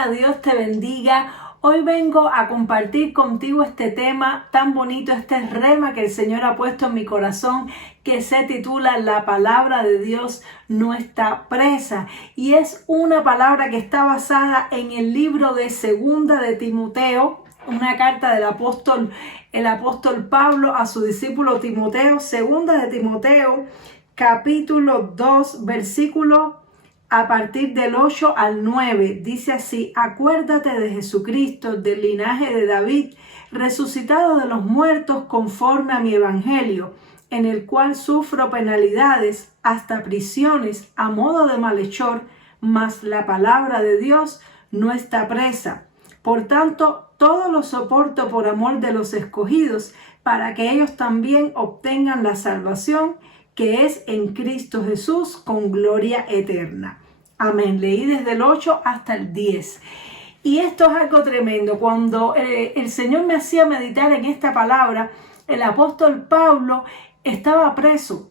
Hola, Dios te bendiga. Hoy vengo a compartir contigo este tema tan bonito, este rema que el Señor ha puesto en mi corazón, que se titula La palabra de Dios no está presa. Y es una palabra que está basada en el libro de Segunda de Timoteo, una carta del apóstol Pablo a su discípulo Timoteo. Segunda de Timoteo, capítulo 2, versículo a partir del 8 al 9, dice así: acuérdate de Jesucristo, del linaje de David, resucitado de los muertos conforme a mi evangelio, en el cual sufro penalidades, hasta prisiones, a modo de malhechor, mas la palabra de Dios no está presa. Por tanto, todo lo soporto por amor de los escogidos, para que ellos también obtengan la salvación que es en Cristo Jesús, con gloria eterna. Amén. Leí desde el 8 hasta el 10. Y esto es algo tremendo. Cuando el Señor me hacía meditar en esta palabra, el apóstol Pablo estaba preso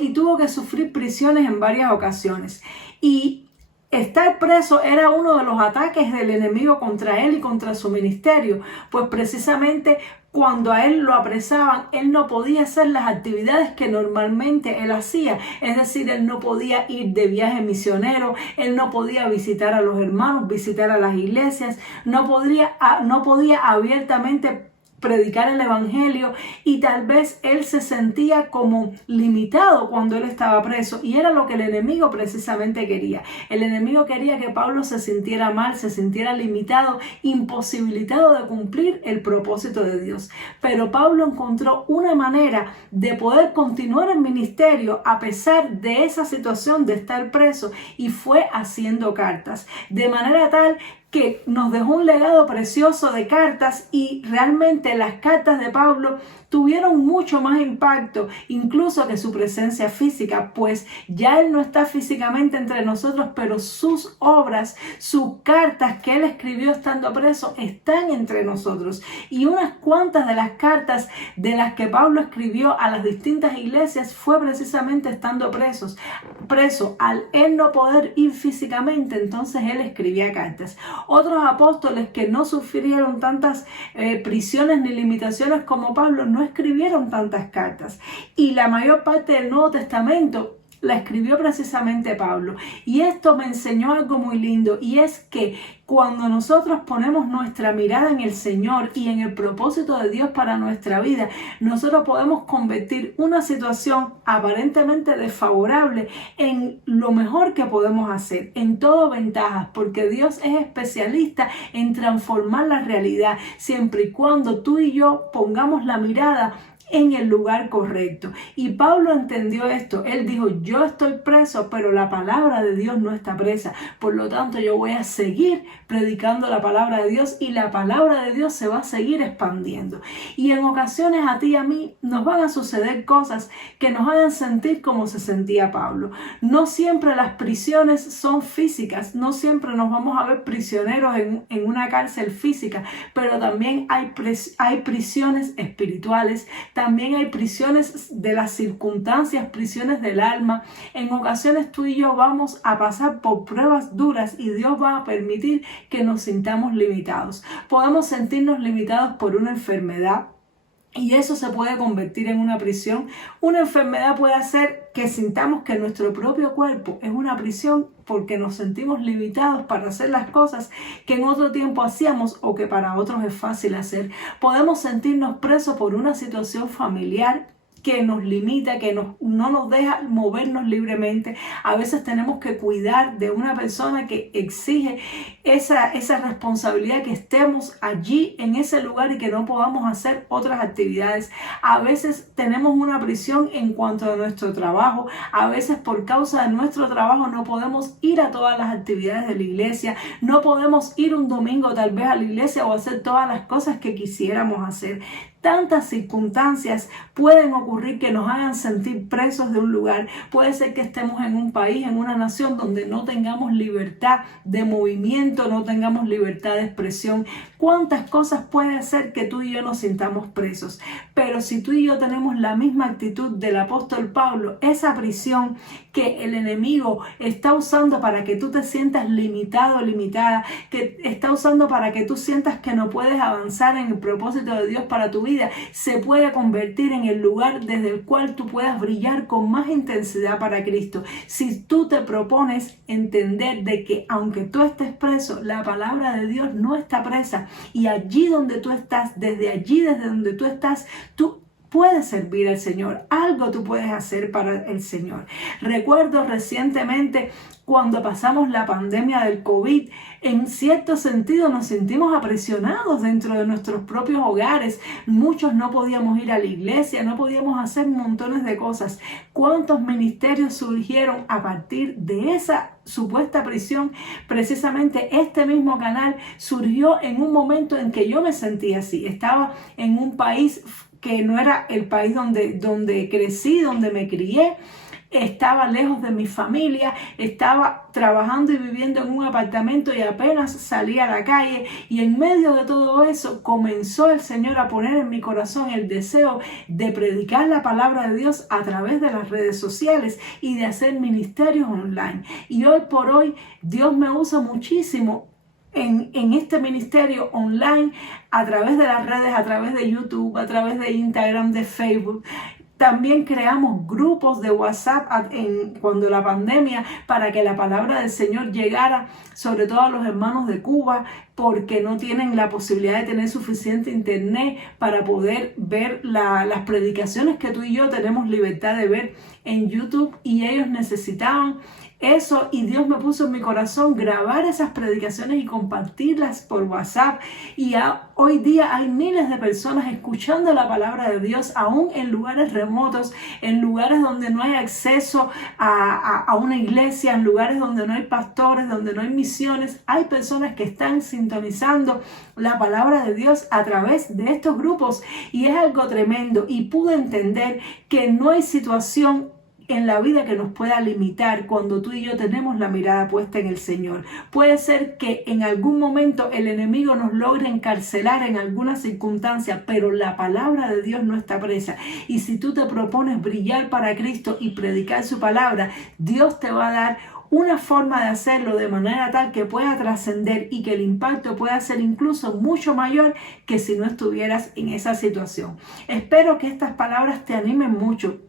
y tuvo que sufrir prisiones en varias ocasiones. Y estar preso era uno de los ataques del enemigo contra él y contra su ministerio, pues precisamente cuando a él lo apresaban, él no podía hacer las actividades que normalmente él hacía. Es decir, él no podía ir de viaje misionero, él no podía visitar a los hermanos, visitar a las iglesias, no podía abiertamente predicar el evangelio, y tal vez él se sentía como limitado cuando él estaba preso, y era lo que el enemigo precisamente quería. El enemigo quería que Pablo se sintiera mal, se sintiera limitado, imposibilitado de cumplir el propósito de Dios. Pero Pablo encontró una manera de poder continuar el ministerio a pesar de esa situación de estar preso, y fue haciendo cartas, de manera tal que nos dejó un legado precioso de cartas, y realmente las cartas de Pablo tuvieron mucho más impacto incluso que su presencia física, pues ya él no está físicamente entre nosotros, pero sus obras, sus cartas que él escribió estando preso están entre nosotros. Y unas cuantas de las cartas de las que Pablo escribió a las distintas iglesias fue precisamente estando preso. Al él no poder ir físicamente, entonces él escribía cartas. Otros apóstoles que no sufrieron tantas prisiones ni limitaciones como Pablo no escribieron tantas cartas, y la mayor parte del Nuevo Testamento la escribió precisamente Pablo. Y esto me enseñó algo muy lindo, y es que cuando nosotros ponemos nuestra mirada en el Señor y en el propósito de Dios para nuestra vida, nosotros podemos convertir una situación aparentemente desfavorable en lo mejor que podemos hacer, en todo ventajas, porque Dios es especialista en transformar la realidad, siempre y cuando tú y yo pongamos la mirada en el lugar correcto. Y Pablo entendió esto. Él dijo: yo estoy preso, pero la palabra de Dios no está presa. Por lo tanto, yo voy a seguir predicando la palabra de Dios, y la palabra de Dios se va a seguir expandiendo. Y en ocasiones a ti y a mí nos van a suceder cosas que nos hagan sentir como se sentía Pablo. No siempre las prisiones son físicas, no siempre nos vamos a ver prisioneros en una cárcel física, pero también hay prisiones espirituales. También hay prisiones de las circunstancias, prisiones del alma. En ocasiones tú y yo vamos a pasar por pruebas duras, y Dios va a permitir que nos sintamos limitados. Podemos sentirnos limitados por una enfermedad, y eso se puede convertir en una prisión. Una enfermedad puede hacer que sintamos que nuestro propio cuerpo es una prisión, porque nos sentimos limitados para hacer las cosas que en otro tiempo hacíamos o que para otros es fácil hacer. Podemos sentirnos presos por una situación familiar que nos limita, que no nos deja movernos libremente. A veces tenemos que cuidar de una persona que exige esa responsabilidad, que estemos allí en ese lugar y que no podamos hacer otras actividades. A veces tenemos una prisión en cuanto a nuestro trabajo. A veces por causa de nuestro trabajo no podemos ir a todas las actividades de la iglesia, no podemos ir un domingo tal vez a la iglesia o hacer todas las cosas que quisiéramos hacer. Tantas circunstancias pueden ocurrir que nos hagan sentir presos de un lugar. Puede ser que estemos en un país, en una nación donde no tengamos libertad de movimiento, no tengamos libertad de expresión. ¿Cuántas cosas puede hacer que tú y yo nos sintamos presos? Pero si tú y yo tenemos la misma actitud del apóstol Pablo, esa prisión que el enemigo está usando para que tú te sientas limitado, limitada, que está usando para que tú sientas que no puedes avanzar en el propósito de Dios para tu vida, se puede convertir en el lugar desde el cual tú puedas brillar con más intensidad para Cristo. Si tú te propones entender de que aunque tú estés preso, la palabra de Dios no está presa, y allí donde tú estás, desde donde tú estás, tú puedes servir al Señor. Algo tú puedes hacer para el Señor. Recuerdo recientemente cuando pasamos la pandemia del COVID, en cierto sentido nos sentimos aprisionados dentro de nuestros propios hogares. Muchos no podíamos ir a la iglesia, no podíamos hacer montones de cosas. ¿Cuántos ministerios surgieron a partir de esa supuesta prisión? Precisamente este mismo canal surgió en un momento en que yo me sentía así. Estaba en un país que no era el país donde crecí, donde me crié. Estaba lejos de mi familia, estaba trabajando y viviendo en un apartamento y apenas salí a la calle, y en medio de todo eso comenzó el Señor a poner en mi corazón el deseo de predicar la palabra de Dios a través de las redes sociales y de hacer ministerios online. Y hoy por hoy Dios me usa muchísimo en este ministerio online, a través de las redes, a través de YouTube, a través de Instagram, de Facebook. También creamos grupos de WhatsApp cuando la pandemia, para que la palabra del Señor llegara sobre todo a los hermanos de Cuba, porque no tienen la posibilidad de tener suficiente internet para poder ver las predicaciones que tú y yo tenemos libertad de ver en YouTube, y ellos necesitaban eso, y Dios me puso en mi corazón grabar esas predicaciones y compartirlas por WhatsApp, y hoy día hay miles de personas escuchando la palabra de Dios, aún en lugares remotos, en lugares donde no hay acceso a una iglesia, en lugares donde no hay pastores, donde no hay misiones. Hay personas que están sintonizando la palabra de Dios a través de estos grupos, y es algo tremendo. Y pude entender que no hay situación en la vida que nos pueda limitar cuando tú y yo tenemos la mirada puesta en el Señor. Puede ser que en algún momento el enemigo nos logre encarcelar en alguna circunstancia, pero la palabra de Dios no está presa. Y si tú te propones brillar para Cristo y predicar su palabra, Dios te va a dar una forma de hacerlo de manera tal que pueda trascender y que el impacto pueda ser incluso mucho mayor que si no estuvieras en esa situación. Espero que estas palabras te animen mucho.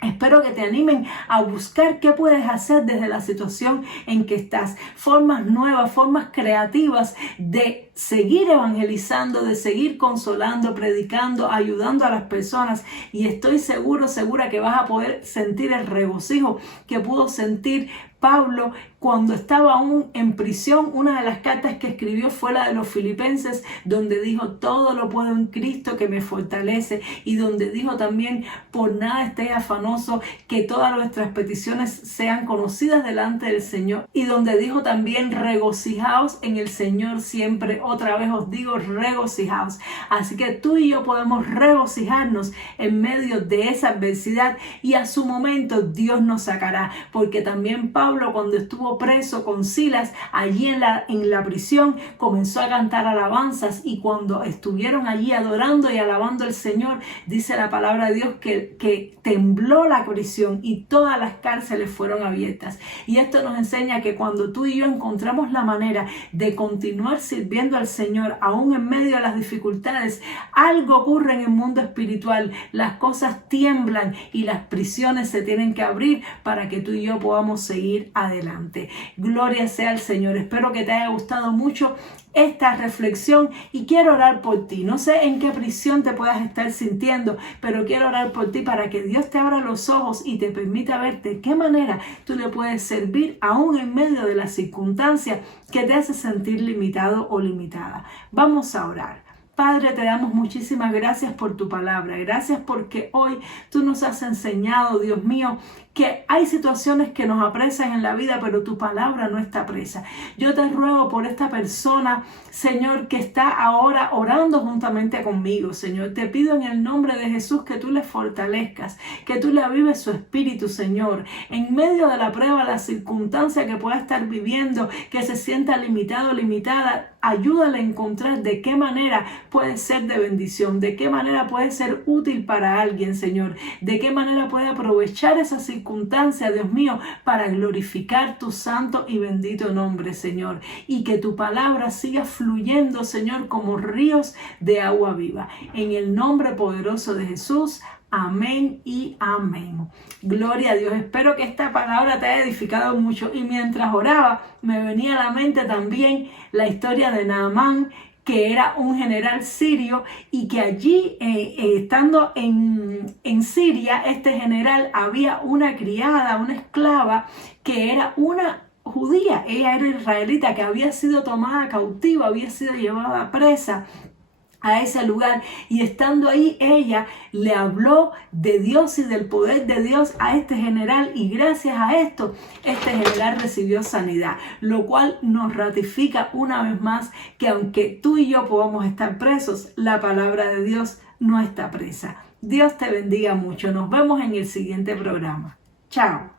Espero que te animen a buscar qué puedes hacer desde la situación en que estás. Formas nuevas, formas creativas de seguir evangelizando, de seguir consolando, predicando, ayudando a las personas. Y estoy segura que vas a poder sentir el regocijo que pudo sentir Pablo cuando estaba aún en prisión. Una de las cartas que escribió fue la de los Filipenses, donde dijo: todo lo puedo en Cristo que me fortalece, y donde dijo también: por nada estéis afanosos, que todas nuestras peticiones sean conocidas delante del Señor, y donde dijo también: regocijaos en el Señor siempre. Otra vez os digo, regocijaos. Así que tú y yo podemos regocijarnos en medio de esa adversidad, y a su momento Dios nos sacará, porque también Pablo, cuando estuvo preso con Silas allí en la prisión, comenzó a cantar alabanzas, y cuando estuvieron allí adorando y alabando al Señor, dice la palabra de Dios que tembló la prisión y todas las cárceles fueron abiertas. Y esto nos enseña que cuando tú y yo encontramos la manera de continuar sirviendo al Señor aún en medio de las dificultades, algo ocurre en el mundo espiritual. Las cosas tiemblan y las prisiones se tienen que abrir para que tú y yo podamos seguir adelante. Gloria sea al Señor. Espero que te haya gustado mucho esta reflexión, y quiero orar por ti. No sé en qué prisión te puedas estar sintiendo, pero quiero orar por ti para que Dios te abra los ojos y te permita ver de qué manera tú le puedes servir aún en medio de las circunstancias que te hace sentir limitado o limitada. Vamos a orar. Padre, te damos muchísimas gracias por tu palabra. Gracias porque hoy tú nos has enseñado, Dios mío, que hay situaciones que nos apresan en la vida, pero tu palabra no está presa. Yo te ruego por esta persona, Señor, que está ahora orando juntamente conmigo, Señor. Te pido en el nombre de Jesús que tú le fortalezcas, que tú le avives su espíritu, Señor. En medio de la prueba, la circunstancia que pueda estar viviendo, que se sienta limitado, limitada, ayúdale a encontrar de qué manera puede ser de bendición, de qué manera puede ser útil para alguien, Señor, de qué manera puede aprovechar esa circunstancia, Dios mío, para glorificar tu santo y bendito nombre, Señor, y que tu palabra siga fluyendo, Señor, como ríos de agua viva. En el nombre poderoso de Jesús. Amén y amén. Gloria a Dios. Espero que esta palabra te haya edificado mucho. Y mientras oraba, me venía a la mente también la historia de Naamán, que era un general sirio y que allí, estando en Siria, este general había una criada, una esclava, que era una judía. Ella era israelita, que había sido tomada cautiva, había sido llevada presa a ese lugar, y estando ahí ella le habló de Dios y del poder de Dios a este general, y gracias a esto este general recibió sanidad, lo cual nos ratifica una vez más que aunque tú y yo podamos estar presos, la palabra de Dios no está presa. Dios te bendiga mucho. Nos vemos en el siguiente programa. Chao.